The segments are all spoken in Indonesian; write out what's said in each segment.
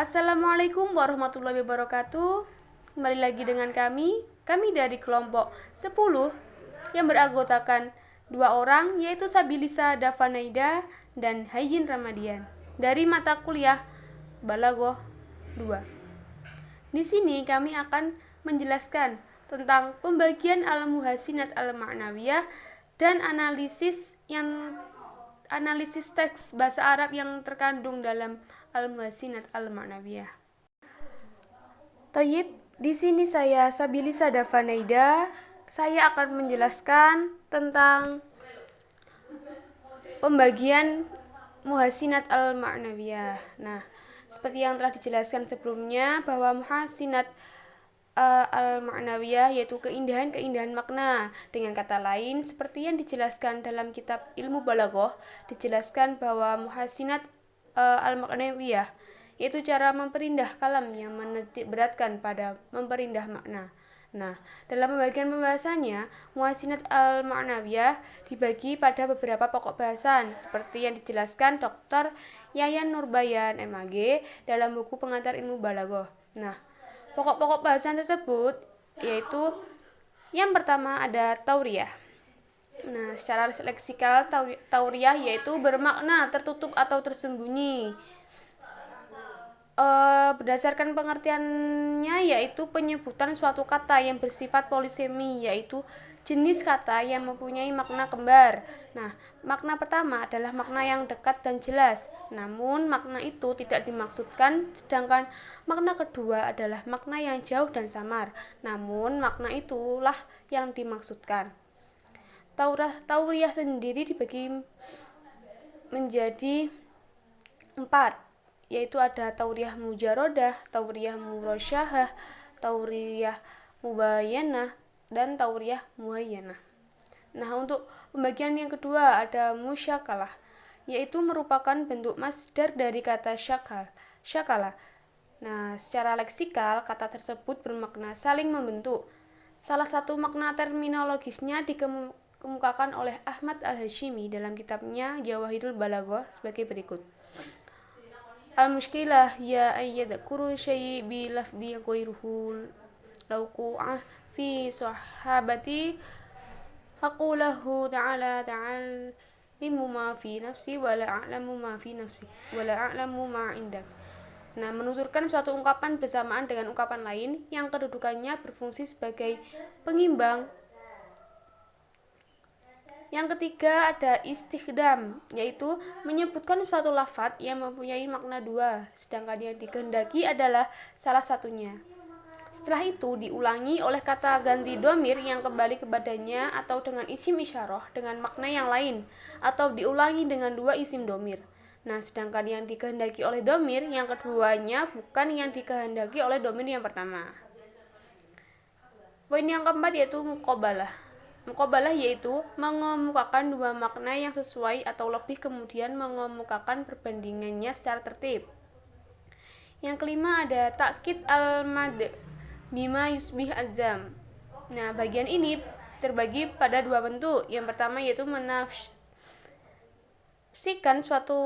Assalamualaikum warahmatullahi wabarakatuh. Kembali lagi dengan kami dari kelompok 10 yang beranggotakan 2 orang, yaitu Sabilisa Davanaida dan Hayyin Ramadian dari mata kuliah Balaghah 2. Di sini kami akan menjelaskan tentang pembagian al-muhassinat al-ma'nawiyah dan analisis teks bahasa Arab yang terkandung dalam al-muhassinat al-ma'nawiyah. Tayyib, di sini saya Sabilisa Davanaida. Saya akan menjelaskan tentang pembagian muhassinat al-ma'nawiyah. Nah, seperti yang telah dijelaskan sebelumnya bahwa muhassinat al-ma'nawiyah yaitu keindahan-keindahan makna. Dengan kata lain, seperti yang dijelaskan dalam kitab Ilmu Balaghah, dijelaskan bahwa muhassinat al-ma'nawiyah yaitu cara memperindah kalam yang menitik beratkan pada memperindah makna. Nah, dalam pembagian pembahasannya, muhassinat al-ma'nawiyah dibagi pada beberapa pokok bahasan seperti yang dijelaskan Dr. Yayan Nurbayan MAG dalam buku Pengantar Ilmu Balaghah. Nah, pokok-pokok bahasan tersebut yaitu yang pertama ada tauriyah. Nah, secara leksikal tauriyah yaitu bermakna tertutup atau tersembunyi. Berdasarkan pengertiannya yaitu penyebutan suatu kata yang bersifat polisemi, yaitu jenis kata yang mempunyai makna kembar. Nah, makna pertama adalah makna yang dekat dan jelas, namun makna itu tidak dimaksudkan, sedangkan makna kedua adalah makna yang jauh dan samar, namun makna itulah yang dimaksudkan. Tauriyah sendiri dibagi menjadi 4, yaitu ada tauriyah mujarodah, tauriyah murasyahah, tauriyah mubayyanah, dan tauriyah muayyanah. Nah, untuk pembagian yang kedua ada musyakalah, yaitu merupakan bentuk masdar dari kata syakala. Nah, secara leksikal kata tersebut bermakna saling membentuk. Salah satu makna terminologisnya dikemukakan oleh Ahmad Al-Hashimi dalam kitabnya Jawahirul Balaghah sebagai berikut. Al-mushkilah ya ayyadkuru syai' bi lafdi ghairuhu lauqa'ah fi sahabati aqulahu ta'ala ta'allimu ma fi nafsi wa la a'lamu ma fi nafsi wa la a'lamu ma indak. Nah, menuturkan suatu ungkapan bersamaan dengan ungkapan lain yang kedudukannya berfungsi sebagai pengimbang. Yang ketiga ada istighdam, yaitu menyebutkan suatu lafadz yang mempunyai makna dua, sedangkan yang dikehendaki adalah salah satunya. Setelah itu diulangi oleh kata ganti dhamir yang kembali kepadanya atau dengan isim isyarah dengan makna yang lain, atau diulangi dengan 2 isim dhamir. Nah, sedangkan yang dikehendaki oleh dhamir yang keduanya bukan yang dikehendaki oleh dhamir yang pertama. Poin yang keempat yaitu muqabalah. Muqabalah yaitu mengemukakan 2 makna yang sesuai atau lebih kemudian mengemukakan perbandingannya secara tertib. Yang kelima ada takkid al-mad bima yusbih azam. Nah, bagian ini terbagi pada 2 bentuk. Yang pertama yaitu menafsirkan suatu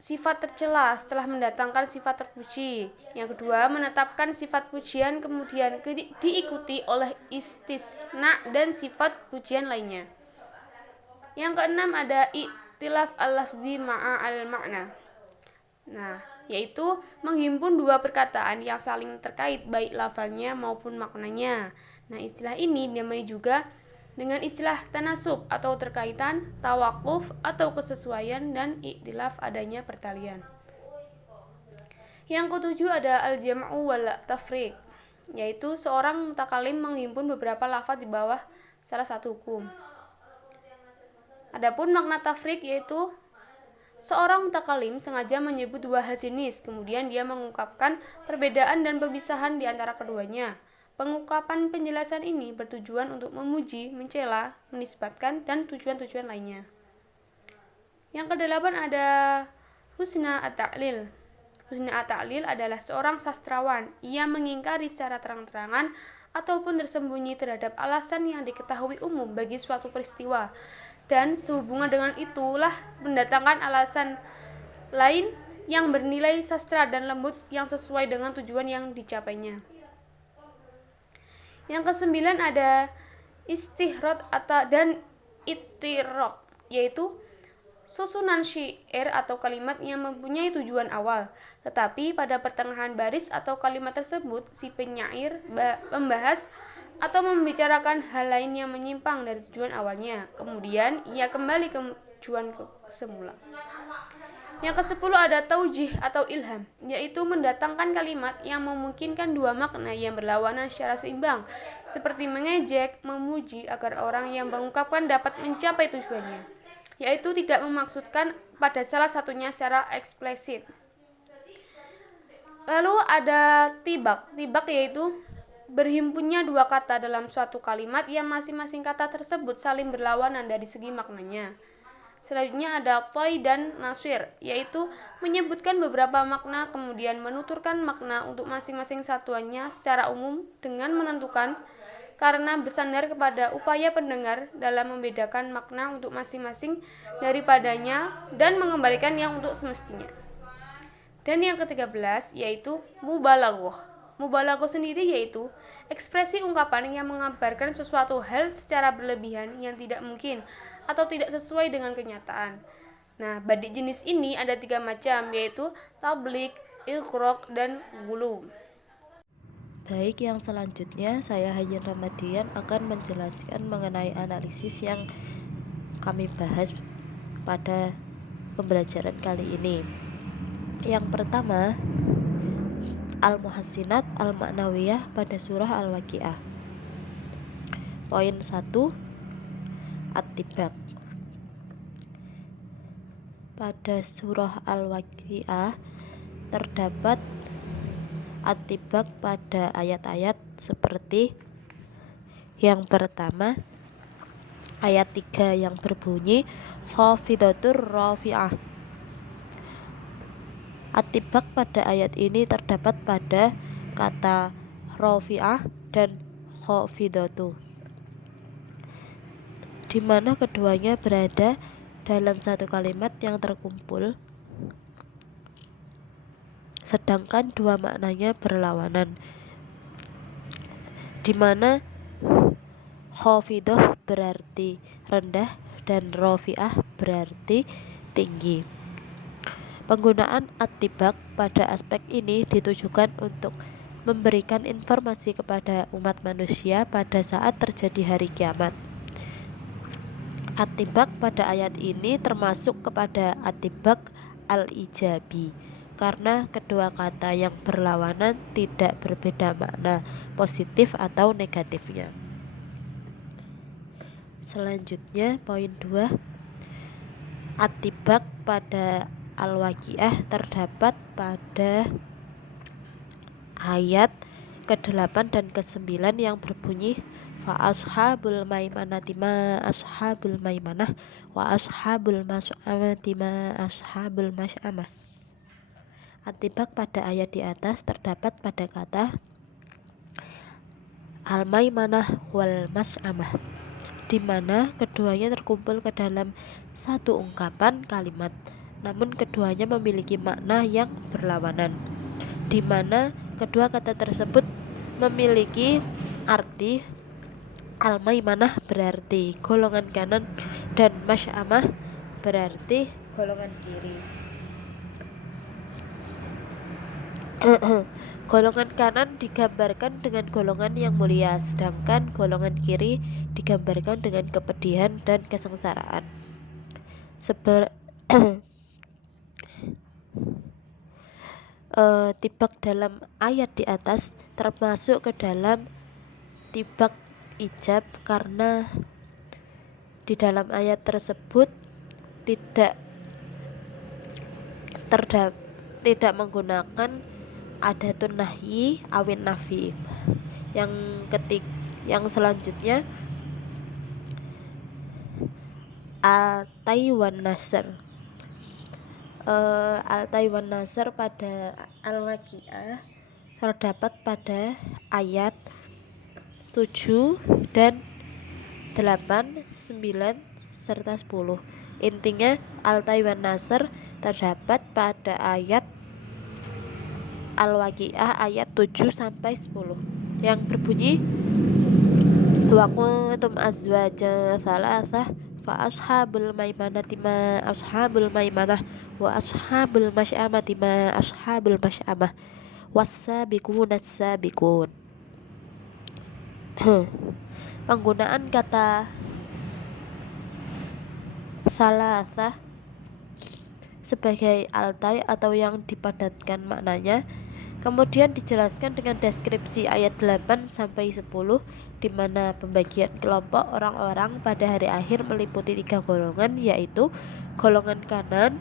sifat tercela setelah mendatangkan sifat terpuji. Yang kedua, menetapkan sifat pujian kemudian diikuti oleh istisna dan sifat pujian lainnya. Yang keenam ada iktilaf al-lafzi ma'a al-ma'na. Nah, yaitu menghimpun 2 perkataan yang saling terkait baik lafalnya maupun maknanya. Nah, istilah ini dinamai juga dengan istilah tanasub atau terkaitan, tawakuf atau kesesuaian, dan iktilaf adanya pertalian. Yang ketujuh ada al-jam'u wal tafriq, yaitu seorang mutakalim menghimpun beberapa lafaz di bawah salah satu hukum. Adapun makna tafriq yaitu seorang mutakalim sengaja menyebut 2 hal jenis, kemudian dia mengungkapkan perbedaan dan pemisahan di antara keduanya. Pengungkapan penjelasan ini bertujuan untuk memuji, mencela, menisbatkan, dan tujuan-tujuan lainnya. Yang kedelapan ada husna at-ta'lil. Husna at-ta'lil adalah seorang sastrawan. Ia mengingkari secara terang-terangan ataupun tersembunyi terhadap alasan yang diketahui umum bagi suatu peristiwa, dan sehubungan dengan itulah mendatangkan alasan lain yang bernilai sastra dan lembut yang sesuai dengan tujuan yang dicapainya. Yang kesembilan ada istihrod dan ittirok, yaitu susunan syair atau kalimat yang mempunyai tujuan awal, tetapi pada pertengahan baris atau kalimat tersebut si penyair membahas atau membicarakan hal lain yang menyimpang dari tujuan awalnya. Kemudian ia kembali ke tujuan semula. Yang ke-10 ada taujih atau ilham, yaitu mendatangkan kalimat yang memungkinkan dua makna yang berlawanan secara seimbang, seperti mengejek, memuji agar orang yang mengungkapkan dapat mencapai tujuannya, yaitu tidak memaksudkan pada salah satunya secara eksplisit. Lalu ada tibak. Tibak yaitu berhimpunnya dua kata dalam suatu kalimat yang masing-masing kata tersebut saling berlawanan dari segi maknanya. Selanjutnya ada toy dan naswir, yaitu menyebutkan beberapa makna kemudian menuturkan makna untuk masing-masing satuannya secara umum dengan menentukan karena bersandar kepada upaya pendengar dalam membedakan makna untuk masing-masing daripadanya dan mengembalikan yang untuk semestinya. Dan yang ke-13 yaitu mubalaghah. Mubalaghah sendiri yaitu ekspresi ungkapan yang mengabarkan sesuatu hal secara berlebihan yang tidak mungkin atau tidak sesuai dengan kenyataan. Nah, badi jenis ini ada 3 macam, yaitu tablik, iqraq, dan ghulu. Baik, yang selanjutnya saya Hayin Ramadian akan menjelaskan mengenai analisis yang kami bahas pada pembelajaran kali ini. Yang pertama, al-muhassinat al-ma'nawiyah pada surah al-waqiah. Poin 1, at-tibak. Pada surah al-waqiah terdapat at-tibak pada ayat-ayat seperti yang pertama, ayat 3 yang berbunyi khafidatur rafi'ah. At-tibak pada ayat ini terdapat pada kata rafi'ah dan khafidatu, di mana keduanya berada dalam satu kalimat yang terkumpul, sedangkan dua maknanya berlawanan, di mana khafidah berarti rendah dan rafi'ah berarti tinggi. Penggunaan at-tibak pada aspek ini ditujukan untuk memberikan informasi kepada umat manusia pada saat terjadi hari kiamat. At-tibak pada ayat ini termasuk kepada at-tibak al-ijabi, karena kedua kata yang berlawanan tidak berbeda makna positif atau negatifnya. Selanjutnya poin 2, at-tibak pada al-waqiah terdapat pada ayat ke-8 dan ke-9 yang berbunyi fa ashabul maimanati ma ashabul maimanah wa ashabul mas'amati ma ashabul mas'amah. At-tibak pada ayat di atas terdapat pada kata al-maimanah wal mas'amah, di mana keduanya terkumpul ke dalam satu ungkapan kalimat, namun keduanya memiliki makna yang berlawanan, di mana kedua kata tersebut memiliki arti. Al-maimanah berarti golongan kanan dan mas'amah berarti golongan kiri. Golongan kanan digambarkan dengan golongan yang mulia, sedangkan golongan kiri digambarkan dengan kepedihan dan kesengsaraan. Tibak dalam ayat di atas termasuk ke dalam tibak ijab, karena di dalam ayat tersebut tidak menggunakan adatun nahyi awin nafi. Yang selanjutnya al-tai wan nasr. Al-tai wan nasr pada al-waqiah terdapat pada ayat 7 dan 8, 9 serta 10. Intinya Altai wan Nasr terdapat pada ayat Al-Waqiah ayat 7 sampai 10 yang berbunyi wa kuntum azwajan thalathah fa ashabul maimanati ma ashabul maimanah wa ashabul masy'amati ma ashabul masy'amah was-sabiqun as-sabiqun. Penggunaan kata salasah sebagai altai atau yang dipadatkan maknanya kemudian dijelaskan dengan deskripsi ayat 8 sampai 10 di mana pembagian kelompok orang-orang pada hari akhir meliputi 3 golongan, yaitu golongan kanan,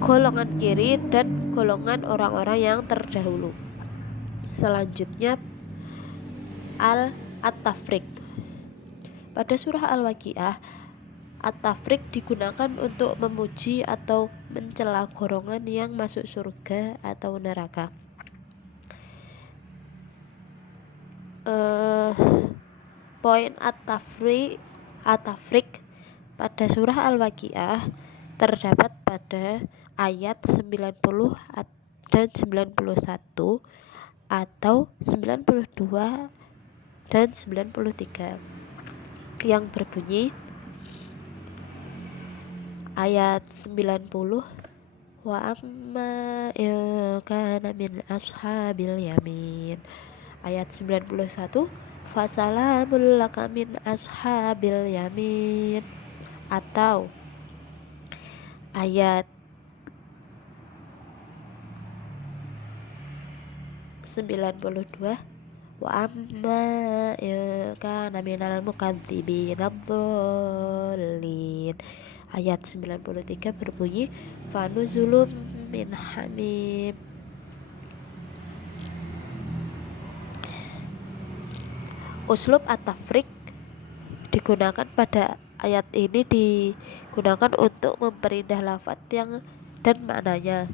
golongan kiri, dan golongan orang-orang yang terdahulu. Selanjutnya At-Tafriq. Pada surah Al-Waqiah, At-Tafriq digunakan untuk memuji atau mencela golongan yang masuk surga atau neraka. Poin At-Tafriq pada surah Al-Waqiah terdapat pada ayat 90 dan 91 atau 92 dan 93 yang berbunyi ayat 90 wa amma kana min ashabil yamin, ayat 91 fasalamul laka min ashabil yamin, atau ayat 92 wa amma kana minal mukadzibin ad-dallin, ayat 93 berbunyi fanuzulum min hamim. Uslub At-Tafriq digunakan pada ayat ini digunakan untuk memperindah lafaz yang dan maknanya.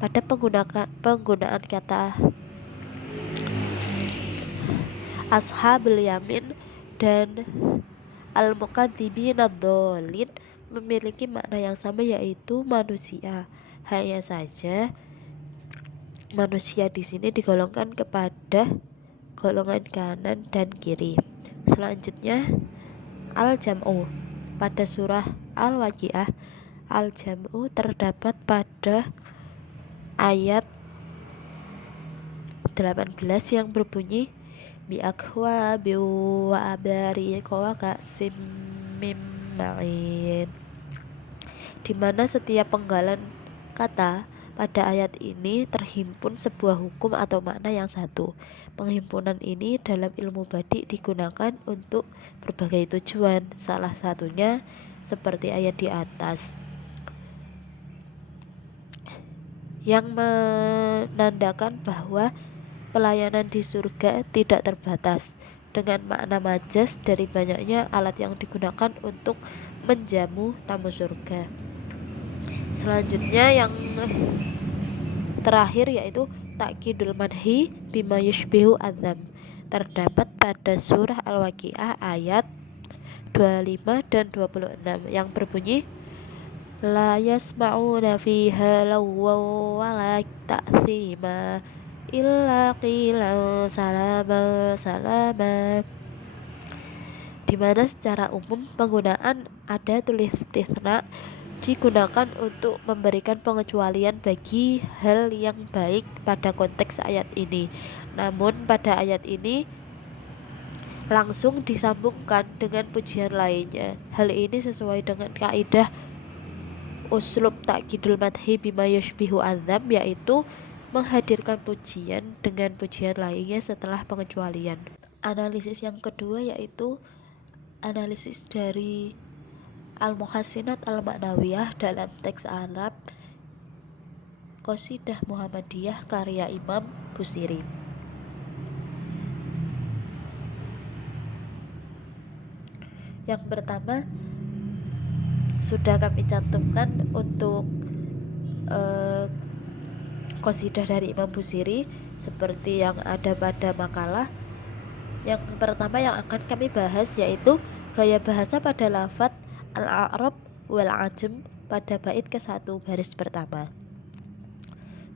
Pada penggunaan kata ashabul yamin dan al-mukadzibin ad-dallin memiliki makna yang sama, yaitu manusia. Hanya saja manusia di sini digolongkan kepada golongan kanan dan kiri. Selanjutnya Al-Jam'u. Pada surah Al-Waqiah, Al-Jam'u terdapat pada ayat 18 yang berbunyi bi akwabi wa abariqa wa ka'sim mim ma'in, di mana setiap penggalan kata pada ayat ini terhimpun sebuah hukum atau makna yang satu. Penghimpunan ini dalam ilmu badik digunakan untuk berbagai tujuan, salah satunya seperti ayat di atas yang menandakan bahwa pelayanan di surga tidak terbatas, dengan makna majas dari banyaknya alat yang digunakan untuk menjamu tamu surga. Selanjutnya yang terakhir yaitu takkidul madhi bima yushbihu adzam, terdapat pada surah Al-Waqiah ayat 25 dan 26 yang berbunyi la yasma'una fiha lawwa wala ta'thima illa qilan salama salama, di mana secara umum penggunaan ada tulis istitsna digunakan untuk memberikan pengecualian bagi hal yang baik pada konteks ayat ini. Namun pada ayat ini langsung disambungkan dengan pujian lainnya. Hal ini sesuai dengan kaidah uslub takkidul madhi bima yushbihu adzam, yaitu menghadirkan pujian dengan pujian lainnya setelah pengecualian. Analisis yang kedua yaitu analisis dari Al-Muhassinat Al-Ma'nawiyah dalam teks Arab Qasidah Muhammadiyah karya Imam Busiri. Yang pertama sudah kami cantumkan untuk qasidah dari Imam Busiri seperti yang ada pada makalah. Yang pertama yang akan kami bahas yaitu gaya bahasa pada lafadz al-a'rab wal ajam pada bait ke-1 baris pertama.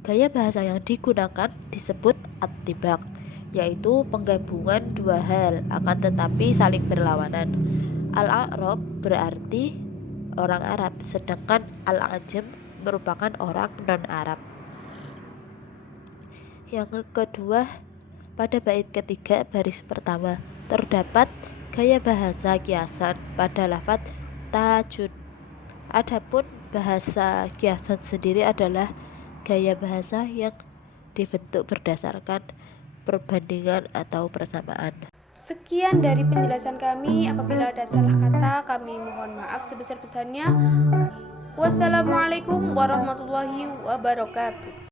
Gaya bahasa yang digunakan disebut at-tibaq, yaitu penggabungan dua hal akan tetapi saling berlawanan. Al-a'rab berarti orang Arab, sedangkan al-ajam merupakan orang non-Arab. Yang kedua, pada bait ketiga baris pertama terdapat gaya bahasa kiasan pada lafaz tajud. Adapun bahasa kiasan sendiri adalah gaya bahasa yang dibentuk berdasarkan perbandingan atau persamaan. Sekian dari penjelasan kami. Apabila ada salah kata, kami mohon maaf sebesar-besarnya. Wassalamualaikum warahmatullahi wabarakatuh.